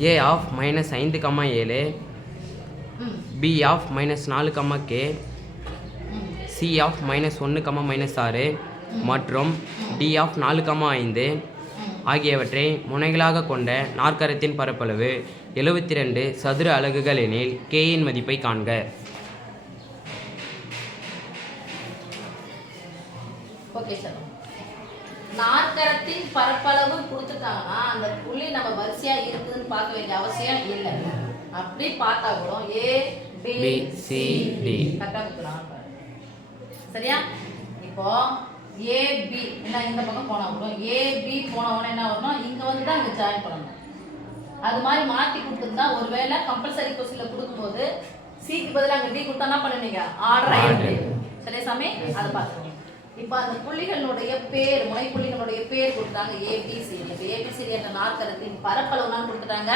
a of minus 5, 7, b of minus 4, k, c of minus 1, minus 6 மற்றும் d of 4, 5 ஆகியவற்றை முனைகளாக கொண்ட நாற்கரத்தின் பரப்பளவு 72 சதுர அலகுகள் எனில் k இன் மதிப்பை காண்க. ஓகே சார், நாற்கரத்தின் பரப்பளவு கொடுத்துட்டாங்கன்னா அந்த புள்ளி நம்ம வரிசையா இருக்குதுன்னு பார்க்க வேண்டிய அவசியம் இல்லை. அப்படி பார்த்தா கூட ஏ பி சி டி கரெக்டாக கொடுக்கலாம். சரியா? இப்போ ஏபி என்ன இந்த பக்கம் போனால் கூட ஏபி போன உடனே என்ன வரணும், இங்கே வந்து தான் இங்கே ஜாயின் பண்ணணும். அது மாதிரி மாற்றி கொடுத்துருந்தா ஒருவேளை கம்பல்சரி கொஸ்டினில் கொடுக்கும்போது சிக்கு பதிலாக அங்கே டி கொடுத்தா என்ன பண்ணுவீங்க, ஆர்டர் ஆகிடுது. சரியா சாமி? அதை பார்த்துக்கோங்க. இப்போ அந்த புள்ளிகளுடைய பேர், முனைப்புள்ளிகளுடைய பேர் கொடுத்தாங்க ஏபிசிடி. இப்போ ஏபிசிடி என்ற நாற்கரத்தின் பரப்பளவுனாலும் கொடுத்துட்டாங்க.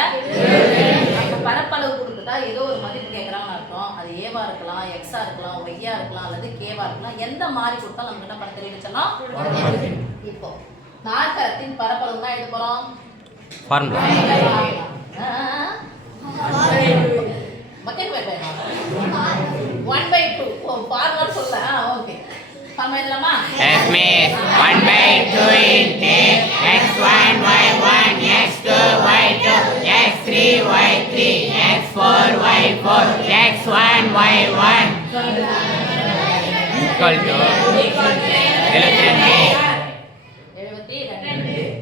அந்த பரப்பளவு கொடுத்துட்டா ஏதோ ஒரு மதிப்பு கேட்குறாங்கன்னு அர்த்தம். அது ஏவா இருக்கலாம், எக்ஸா இருக்கலாம், ஒய்யா இருக்கலாம், அல்லது கேவா இருக்கலாம். எந்த மாதிரி கொடுத்தா நமக்கு என்ன பண்ண தெரியும் வச்சலாம். இப்போ நாற்கரத்தின் பரப்பளவு தான் எழுத போறோம். ஃபார்முலா 1/2. ஓ ஃபார்முலா சொல்ல. ஓகே, ஃபார்முலா எழுதலாமா? F means 1/2 into x1 y1 x2 y2 x3 y3 x4 y4 x1 y1 equal to 72.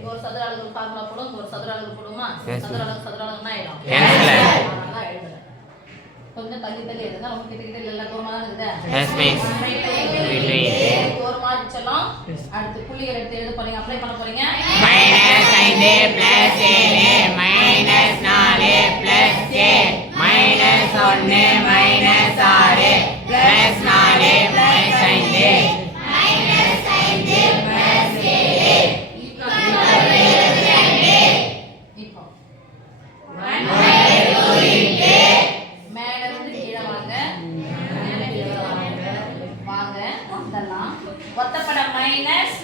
ஒரு சதுர அலகு ஃபார்முலா போடும், ஒரு சதுர அலகு போடுமா? சதுர அலகு என்ன ஆயிடும்? அதான் எழுதுறேன். கொஞ்சம் தள்ளி எழுதுனா ரொம்ப கிட்ட இல்ல, தூரமா தான் இருக்குது. F means தூரமா இருந்துச்சலாம். அடுத்து புள்ளிகள் எடுத்து எழுத போறீங்க, அப்ளை பண்ண போறீங்க. -5 + 7 -4 + k -1 -6 + 4 - 5 ஒத்தப்பட மைனஸ்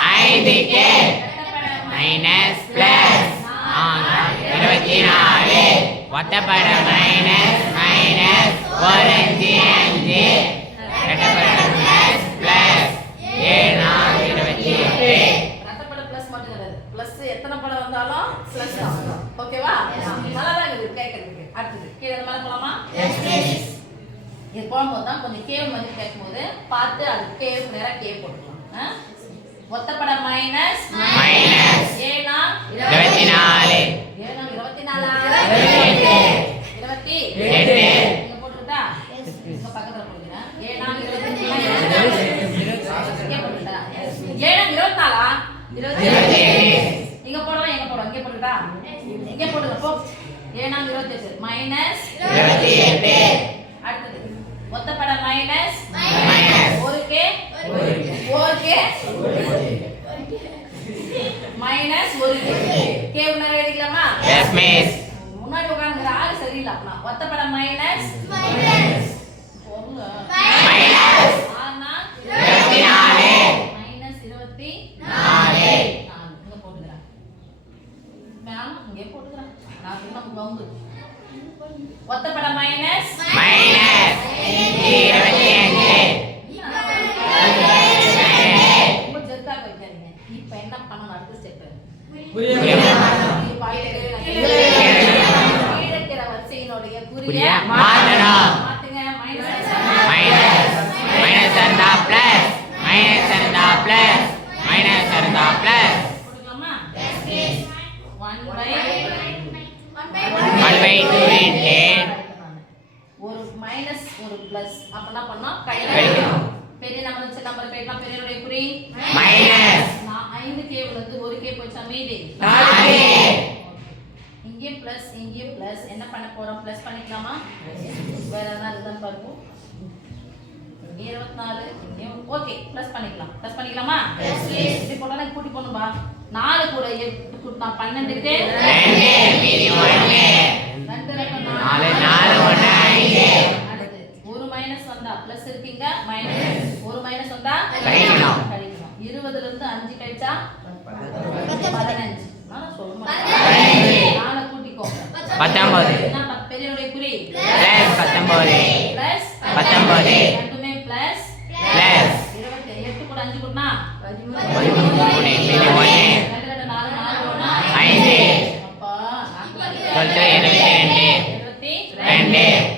5k மைனஸ் பிளஸ் 24 ஒத்தப்பட மைனஸ் 1 5 5 இரட்டப்பட பிளஸ் பிளஸ் 7 28. இரட்டப்பட பிளஸ் மட்டும் கிடையாது, பிளஸ் எத்தனை படம் வந்தாலும் பிளஸ் தான். ஓகேவா? நல்லா தான் இருக்குது கேட்கறதுக்கு. அடுத்தது கீழே மேலே போலாமா? இது போடும்போது தான் கொஞ்சம் கேவ் மதிப்பு கேட்கும்போது பார்த்து அது கேவ் நேராக கேவ் போட்டுக்கலாம். ஒத்தப்பட மைனஸ் 7 24 28 இங்க போட்டுட்டா இங்க பக்கத்துல போடுறேன். 7 இங்க போட்டுட்டா 7 24 28 இங்க போடுவோம், எங்க போடுவோம், இங்க போட்டுட்டா இங்க போடுங்க போ. 7 28 மைனஸ் 28. அடுத்தது ஒத்தப்பட minus 1k minus 1k k உள்ள எழுதிக்கலாமா? Yes miss. முன்னாடி உட்கார்ந்து ஆளு சரியில்லை. அப்பனா ஒத்தப்பட மைனஸ் போங்க மைனஸ் 24 மைனஸ் 24 இங்க போட்டுறேன். மேம் இங்க போட்டுறேன். நான் இன்னும் கவுந்து ஒத்தப்பட மைனஸ் 25 ரொம்ப ஜெர்க்கா வைக்காதீங்க. இப்போ என்ன பண்ணணும், அடுத்த ஸ்டெப் கீழக்கிற வரிசையினுடைய குறிய மாற்றணும். மாத்துங்க. மைனஸ் இருந்தா பிளஸ் இருந்தா பிளஸ் இருந்தா பிளஸ் போட்டுக்கலாமா? 1/2 into ஒரு மைனஸ் ஒரு பிளஸ் அப்ப என்ன பண்ணா கழிக்கணும். பெரிய நம்பர் வச்சு நம்பர் கேட்கலாம். பெரியனுடைய குறி மைனஸ் 5k வந்து 1k போச்சா மீதி 4. இங்கே பிளஸ் இங்கே பிளஸ் என்ன பண்ண போறோம், பிளஸ் பண்ணிக்கலாமா? வேற என்ன இதுதான் பாருங்க. இங்கே 24 இங்கே ஓகே பிளஸ் பண்ணிக்கலாம். பிளஸ் பண்ணிக்கலாமா? Yes please. இது போடலாம், கூட்டி போணும்பா. 4 கூட 8 கூட்டினா 12 க்கு 2 மீதி 1 4 4 1 5. அடுத்து ஒரு மைனஸ் வந்தா பிளஸ் இருக்கீங்க, மைனஸ் ஒரு மைனஸ் வந்தா கழிக்கணும். 20 ல இருந்து 5 கழிச்சா 15. நான் சொல்ல மாட்டேன். 19 என்ன பெரியனுடைய குறி ப்ளஸ் 19 பிளஸ் 19 ரெண்டுமே பிளஸ் ப்ளஸ் 28 கூட 5 கூட்டினா 13 மீதி 1 2 2 4 4 1 5 அப்பா 22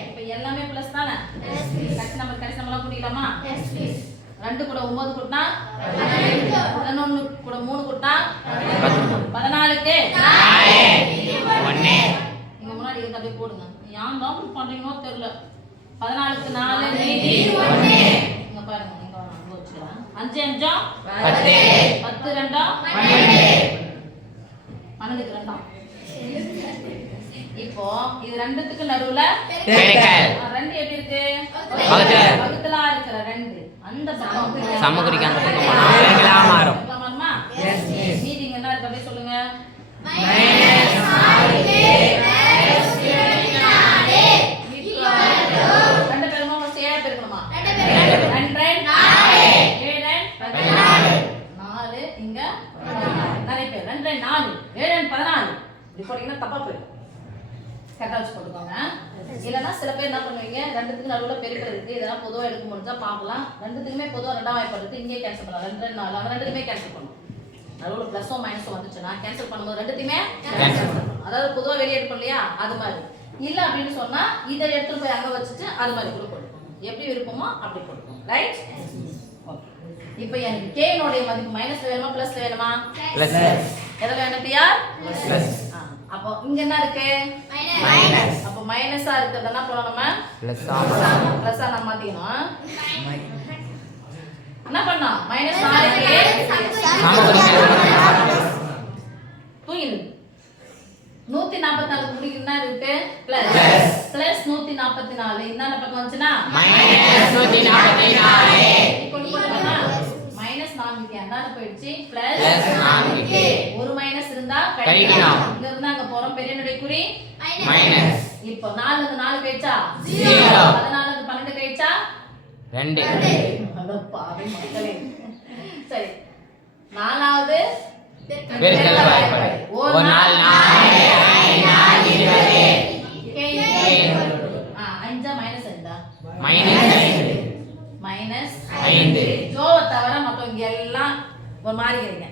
இப்ப எல்லாமே பிளஸ் தானே கடைசி நம்பர்லாம் கூட்டிக்கலாமா 2 கூட 9 கூட்டினா 11 கூட 3 கூட்டினா 14க்கு 1 இங்க முன்னாடி இருந்து அப்படியே போடுங்க ஏன் தான் பண்றீங்களோ தெரியல 14க்கு 4 மீதி 1 இங்க பாருங்க இங்க அங்க வச்சுக்கலாம் 5 5 10 10 2 12 2 இப்போ இது ரெண்டுத்துக்கு நடுவுல பெருக்கல் ரெண்டு எப்படி இருக்கு வகுத்தல். வகுத்தலா இருக்கிற ரெண்டு அந்த பக்கம் சமக்குறிக்கு அந்த பக்கம் போனா பெருக்கலா மாறும் மாறுமா மீதி இங்க என்ன இருக்கு அப்படியே சொல்லுங்க ரெண்டு பேருமா ஃபர்ஸ்ட் 7 பெருக்கணுமா 2 4 இங்க நிறைய பேர் 2 4 7 14 இப்படி போட்டீங்கன்னா தப்பா போயிடும் கரெக்டாக வச்சு போட்டுக்கோங்க இல்லைன்னா சில பேர் என்ன பண்ணுவீங்க ரெண்டுத்துக்கு நடுவில் பெருக்கள் இருக்குது இதெல்லாம் பொதுவாக எடுக்க முடிஞ்சா பார்க்கலாம் ரெண்டுத்துக்குமே பொதுவாக 2ஆம் வாய்ப்பு இங்கே கேன்சல் பண்ணலாம் 2 2 4 ரெண்டுத்துக்குமே கேன்சல் பண்ணணும் நடுவில் ப்ளஸோ மைனஸோ வந்துச்சுன்னா கேன்சல் பண்ணும்போது ரெண்டுத்தையுமே கேன்சல் பண்ணணும் அதாவது பொதுவாக வெளியே எடுப்போம் இல்லையா அது மாதிரி இல்லை அப்படின்னு சொன்னால் இதை எடுத்துகிட்டு போய் அங்கே வச்சுட்டு அது மாதிரி கூட போட்டுக்கோங்க எப்படி விருப்பமோ அப்படி போட்டுக்கோங்க ரைட் ஓகே இப்போ எனக்கு கேனுடைய மதிப்பு மைனஸ் வேணுமா ப்ளஸ் வேணுமா ப்ளஸ் எதில் வேணும் பிஆர் ப்ளஸ் அப்போ இங்க என்ன இருக்கு மைனஸ் அப்போ மைனஸா இருக்குது என்ன பண்ணணும் நம்ம ப்ளஸ்ஸா நம்ம மாத்திக்கணும் என்ன பண்ணோம் மைனஸ் 4க்கு தூங்கிடு 144 முடிக்கு என்ன இருக்கு பிளஸ் பிளஸ் 144 இந்த பக்கம் வந்துச்சுனா மைனஸ் 144 கொண்டு போறோமா மைனஸ் 4க்கு அந்தான போயிடுச்சு பிளஸ் 4க்கு ஒரு மைனஸ் இருந்தா கழிக்கணும் இங்க இருந்தா அங்க போறோம் பெரியனுடைய குறி மைனஸ் இப்போ 4 க்கு 4 கழிச்சா 0 14 க்கு 12 கழிச்சா 2 அட பாவி மக்களே சரி நாலாவது பெருக்கல் வாய்ப்பாடு ஒரு நாள் 4 அஞ்சா மைனஸ் இருந்தா மைனஸ் மைனஸ் 5 ஜோவை தவிர மொத்தம் இங்க எல்லாம் ஒரு மாதிரி இருக்கீங்க